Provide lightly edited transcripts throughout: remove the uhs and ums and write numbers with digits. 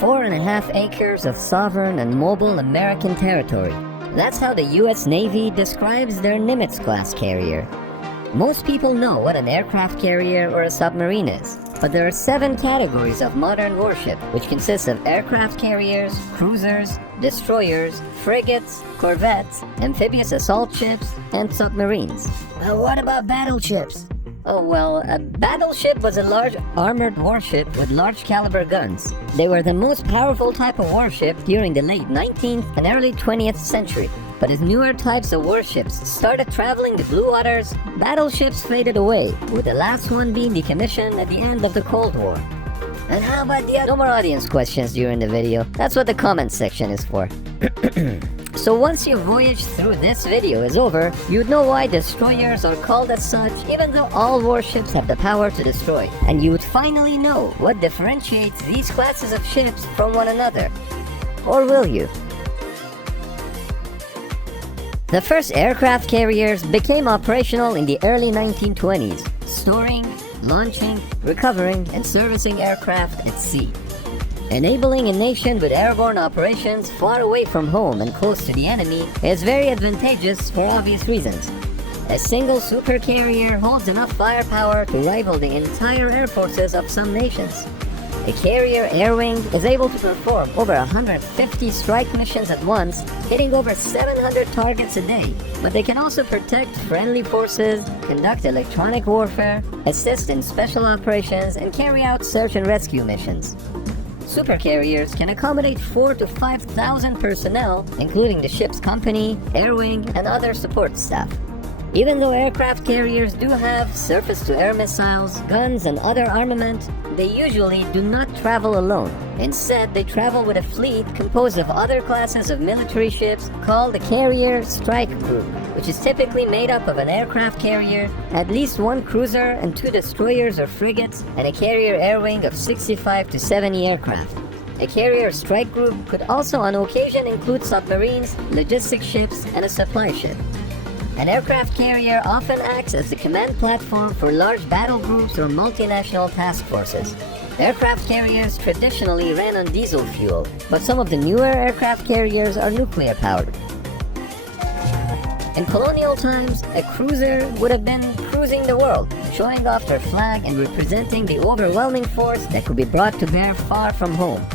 4.5 acres of sovereign and mobile American territory. That's how the US Navy describes their Nimitz-class carrier. Most people know what an aircraft carrier or a submarine is, but there are 7 categories of modern warship, which consists of aircraft carriers, cruisers, destroyers, frigates, corvettes, amphibious assault ships, and submarines. What about battleships? Oh well, a battleship was a large armored warship with large caliber guns. They were the most powerful type of warship during the late 19th and early 20th century. But as newer types of warships started traveling the blue waters, battleships faded away, with the last one being decommissioned at the end of the Cold War. And how about the other? No more audience questions during the video. That's what the comment section is for. So once your voyage through this video is over, you'd know why destroyers are called as such, even though all warships have the power to destroy. And you would finally know what differentiates these classes of ships from one another. Or will you? The first aircraft carriers became operational in the early 1920s, storing, launching, recovering, and servicing aircraft at sea. Enabling a nation with airborne operations far away from home and close to the enemy is very advantageous for obvious reasons. A single supercarrier holds enough firepower to rival the entire air forces of some nations. A carrier air wing is able to perform over 150 strike missions at once, hitting over 700 targets a day. But they can also protect friendly forces, conduct electronic warfare, assist in special operations, and carry out search and rescue missions. Supercarriers can accommodate 4,000 to 5,000 personnel, including the ship's company, air wing, and other support staff. Even though aircraft carriers do have surface-to-air missiles, guns, and other armament, they usually do not travel alone. Instead, they travel with a fleet composed of other classes of military ships called a carrier strike group, which is typically made up of an aircraft carrier, at least 1 cruiser and 2 destroyers or frigates, and a carrier air wing of 65 to 70 aircraft. A carrier strike group could also on occasion include submarines, logistics ships, and a supply ship. An aircraft carrier often acts as the command platform for large battle groups or multinational task forces. Aircraft carriers traditionally ran on diesel fuel, but some of the newer aircraft carriers are nuclear-powered. In colonial times, a cruiser would have been cruising the world, showing off their flag and representing the overwhelming force that could be brought to bear far from home.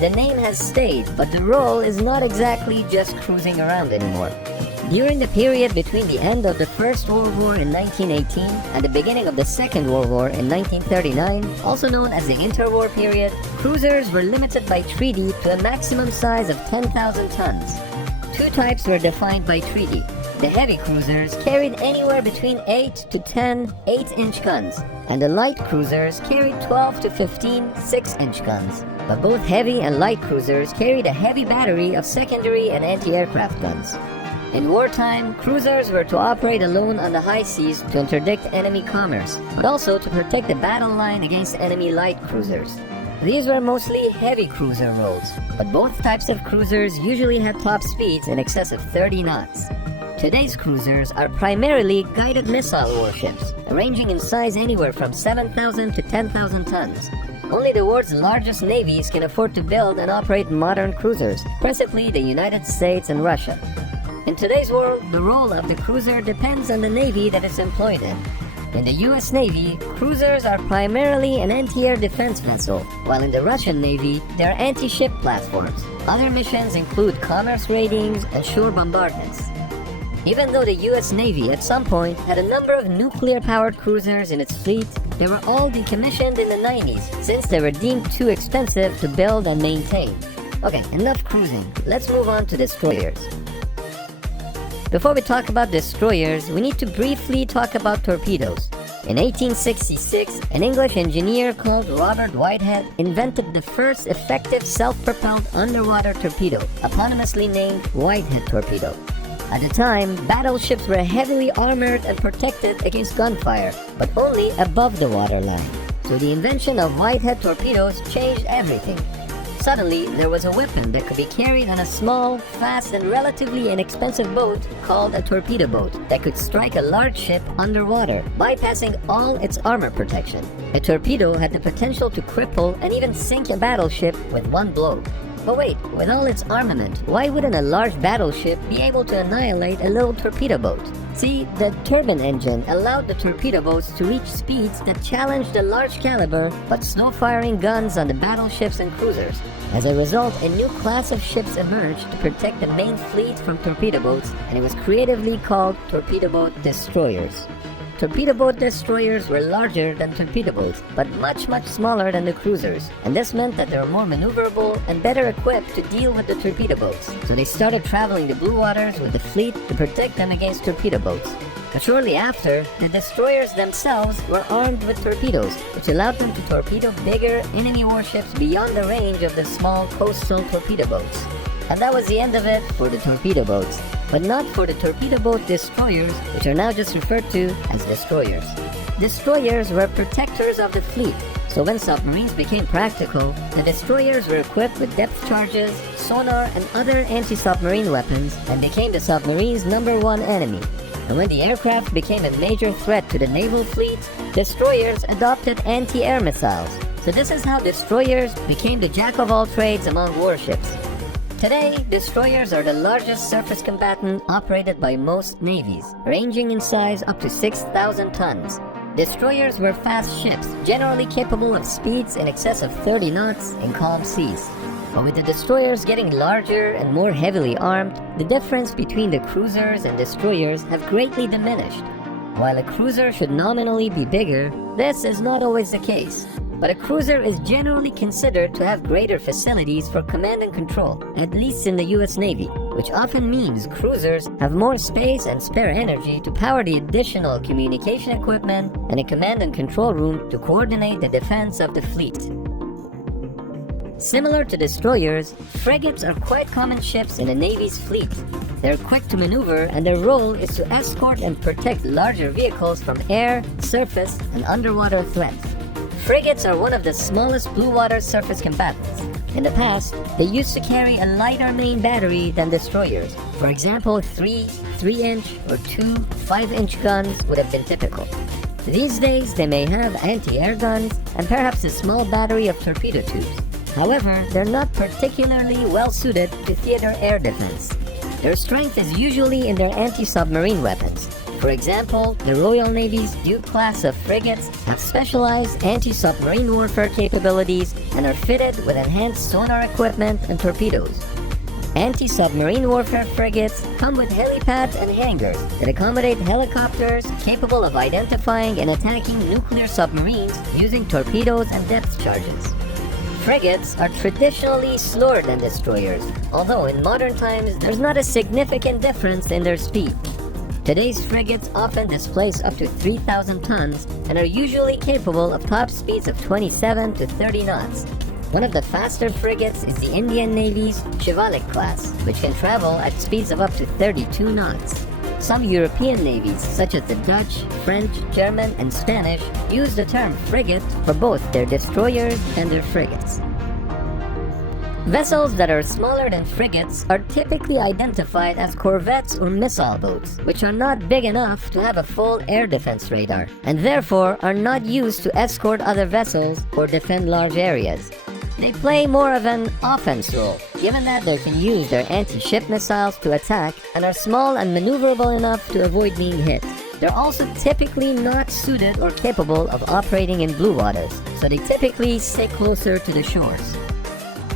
The name has stayed, but the role is not exactly just cruising around anymore. During the period between the end of the First World War in 1918 and the beginning of the Second World War in 1939, also known as the interwar period, cruisers were limited by treaty to a maximum size of 10,000 tons. 2 types were defined by treaty. The heavy cruisers carried anywhere between 8 to 10 8-inch guns, and the light cruisers carried 12 to 15 6-inch guns. But both heavy and light cruisers carried a heavy battery of secondary and anti-aircraft guns. In wartime, cruisers were to operate alone on the high seas to interdict enemy commerce, but also to protect the battle line against enemy light cruisers. These were mostly heavy cruiser roles, but both types of cruisers usually had top speeds in excess of 30 knots. Today's cruisers are primarily guided missile warships, ranging in size anywhere from 7,000 to 10,000 tons. Only the world's largest navies can afford to build and operate modern cruisers, principally the United States and Russia. In today's world, the role of the cruiser depends on the navy that it's employed in. In the US Navy, cruisers are primarily an anti-air defense vessel, while in the Russian Navy, they are anti-ship platforms. Other missions include commerce raidings and shore bombardments. Even though the US Navy at some point had a number of nuclear-powered cruisers in its fleet, they were all decommissioned in the 90s since they were deemed too expensive to build and maintain. Okay, enough cruising. Let's move on to destroyers. Before we talk about destroyers, we need to briefly talk about torpedoes. In 1866, an English engineer called Robert Whitehead invented the first effective self-propelled underwater torpedo, eponymously named Whitehead torpedo. At the time, battleships were heavily armored and protected against gunfire, but only above the waterline. So the invention of Whitehead torpedoes changed everything. Suddenly, there was a weapon that could be carried on a small, fast, and relatively inexpensive boat called a torpedo boat that could strike a large ship underwater, bypassing all its armor protection. A torpedo had the potential to cripple and even sink a battleship with one blow. But wait, with all its armament, why wouldn't a large battleship be able to annihilate a little torpedo boat? See, the turbine engine allowed the torpedo boats to reach speeds that challenged the large caliber but slow-firing guns on the battleships and cruisers. As a result, a new class of ships emerged to protect the main fleet from torpedo boats, and it was creatively called torpedo boat destroyers. Torpedo boat destroyers were larger than torpedo boats, but much smaller than the cruisers, and this meant that they were more maneuverable and better equipped to deal with the torpedo boats. So they started traveling the blue waters with the fleet to protect them against torpedo boats. But shortly after, the destroyers themselves were armed with torpedoes, which allowed them to torpedo bigger enemy warships beyond the range of the small coastal torpedo boats. And that was the end of it for the torpedo boats, but not for the torpedo boat destroyers, which are now just referred to as destroyers. Destroyers were protectors of the fleet, so when submarines became practical, the destroyers were equipped with depth charges, sonar, and other anti-submarine weapons, and became the submarine's #1 enemy. And when the aircraft became a major threat to the naval fleet, destroyers adopted anti-air missiles. So this is how destroyers became the jack-of-all-trades among warships. Today, destroyers are the largest surface combatant operated by most navies, ranging in size up to 6,000 tons. Destroyers were fast ships, generally capable of speeds in excess of 30 knots in calm seas. But with the destroyers getting larger and more heavily armed, the difference between the cruisers and destroyers have greatly diminished. While a cruiser should nominally be bigger, this is not always the case. But a cruiser is generally considered to have greater facilities for command and control, at least in the US Navy, which often means cruisers have more space and spare energy to power the additional communication equipment and a command and control room to coordinate the defense of the fleet. Similar to destroyers, frigates are quite common ships in the Navy's fleet. They're quick to maneuver, and their role is to escort and protect larger vehicles from air, surface, and underwater threats. Frigates are one of the smallest blue water surface combatants. In the past, they used to carry a lighter main battery than destroyers. For example, 3-inch or 5-inch guns would have been typical. These days, they may have anti-air guns and perhaps a small battery of torpedo tubes. However, they're not particularly well suited to theater air defense. Their strength is usually in their anti-submarine weapons. For example, the Royal Navy's Duke class of frigates have specialized anti-submarine warfare capabilities and are fitted with enhanced sonar equipment and torpedoes. Anti-submarine warfare frigates come with helipads and hangars that accommodate helicopters capable of identifying and attacking nuclear submarines using torpedoes and depth charges. Frigates are traditionally slower than destroyers, although in modern times there's not a significant difference in their speed. Today's frigates often displace up to 3,000 tons and are usually capable of top speeds of 27 to 30 knots. One of the faster frigates is the Indian Navy's Shivalik class, which can travel at speeds of up to 32 knots. Some European navies, such as the Dutch, French, German, and Spanish, use the term frigate for both their destroyers and their frigates. Vessels that are smaller than frigates are typically identified as corvettes or missile boats, which are not big enough to have a full air defense radar, and therefore are not used to escort other vessels or defend large areas. They play more of an offense role, given that they can use their anti-ship missiles to attack and are small and maneuverable enough to avoid being hit. They're also typically not suited or capable of operating in blue waters, so they typically stay closer to the shores.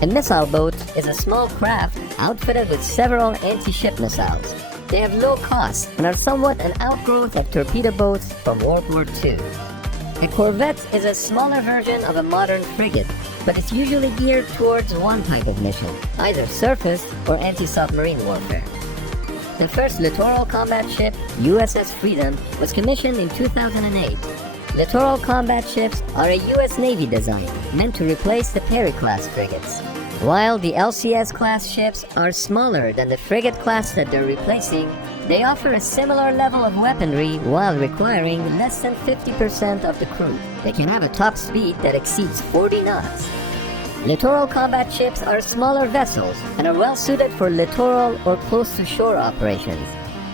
A missile boat is a small craft outfitted with several anti-ship missiles. They have low cost and are somewhat an outgrowth of torpedo boats from World War II. A corvette is a smaller version of a modern frigate, but it's usually geared towards one type of mission, either surface or anti-submarine warfare. The first littoral combat ship, USS Freedom, was commissioned in 2008. Littoral combat ships are a US Navy design, meant to replace the Perry-class frigates. While the LCS-class ships are smaller than the frigate class that they're replacing, they offer a similar level of weaponry while requiring less than 50% of the crew. They can have a top speed that exceeds 40 knots. Littoral combat ships are smaller vessels and are well suited for littoral or close-to-shore operations.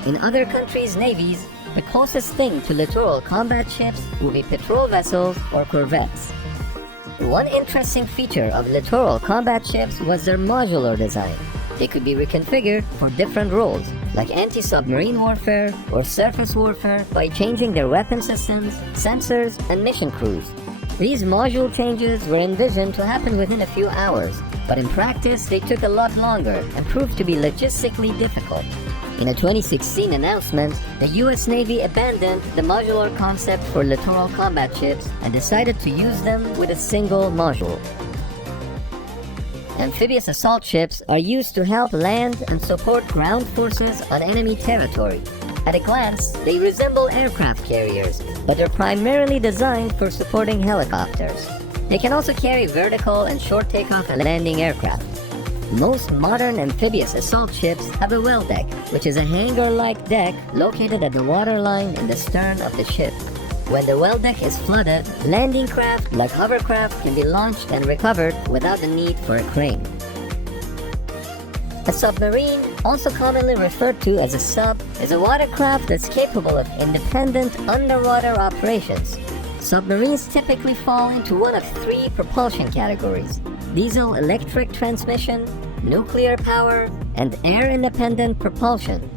In other countries' navies, the closest thing to littoral combat ships will be patrol vessels or corvettes. One interesting feature of littoral combat ships was their modular design. They could be reconfigured for different roles, like anti-submarine warfare or surface warfare, by changing their weapon systems, sensors, and mission crews. These module changes were envisioned to happen within a few hours, but in practice they took a lot longer and proved to be logistically difficult. In a 2016 announcement, the US Navy abandoned the modular concept for littoral combat ships and decided to use them with a single module. Amphibious assault ships are used to help land and support ground forces on enemy territory. At a glance, they resemble aircraft carriers, but they're primarily designed for supporting helicopters. They can also carry vertical and short takeoff and landing aircraft. Most modern amphibious assault ships have a well deck, which is a hangar-like deck located at the waterline in the stern of the ship. When the well deck is flooded, landing craft like hovercraft can be launched and recovered without the need for a crane. A submarine, also commonly referred to as a sub, is a watercraft that's capable of independent underwater operations. Submarines typically fall into one of three propulsion categories: diesel-electric transmission, nuclear power, and air-independent propulsion.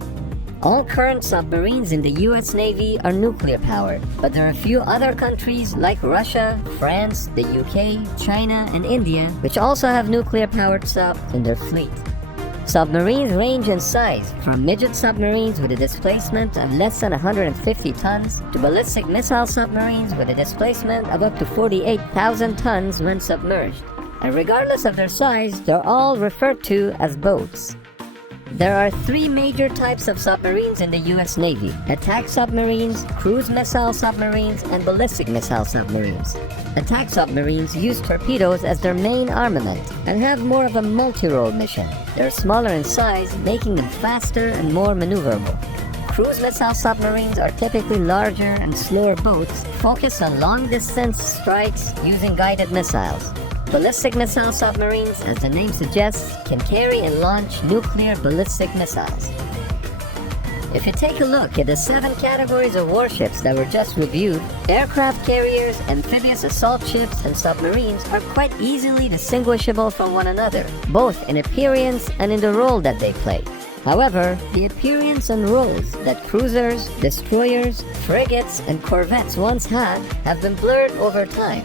All current submarines in the US Navy are nuclear-powered, but there are a few other countries like Russia, France, the UK, China, and India which also have nuclear-powered subs in their fleet. Submarines range in size from midget submarines with a displacement of less than 150 tons to ballistic missile submarines with a displacement of up to 48,000 tons when submerged. And regardless of their size, they're all referred to as boats. There are three major types of submarines in the US Navy: attack submarines, cruise missile submarines, and ballistic missile submarines. Attack submarines use torpedoes as their main armament and have more of a multi-role mission. They're smaller in size, making them faster and more maneuverable. Cruise missile submarines are typically larger and slower boats focused on long-distance strikes using guided missiles. Ballistic missile submarines, as the name suggests, can carry and launch nuclear ballistic missiles. If you take a look at the 7 categories of warships that were just reviewed, aircraft carriers, amphibious assault ships, and submarines are quite easily distinguishable from one another, both in appearance and in the role that they play. However, the appearance and roles that cruisers, destroyers, frigates, and corvettes once had have been blurred over time.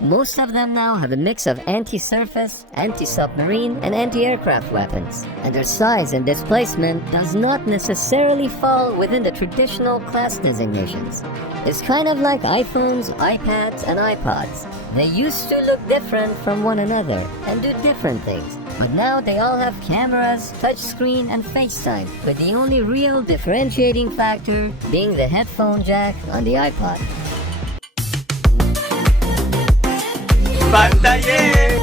Most of them now have a mix of anti-surface, anti-submarine, and anti-aircraft weapons, and their size and displacement does not necessarily fall within the traditional class designations. It's kind of like iPhones, iPads, and iPods. They used to look different from one another and do different things, but now they all have cameras, touchscreen, and FaceTime, with the only real differentiating factor being the headphone jack on the iPod. Batallé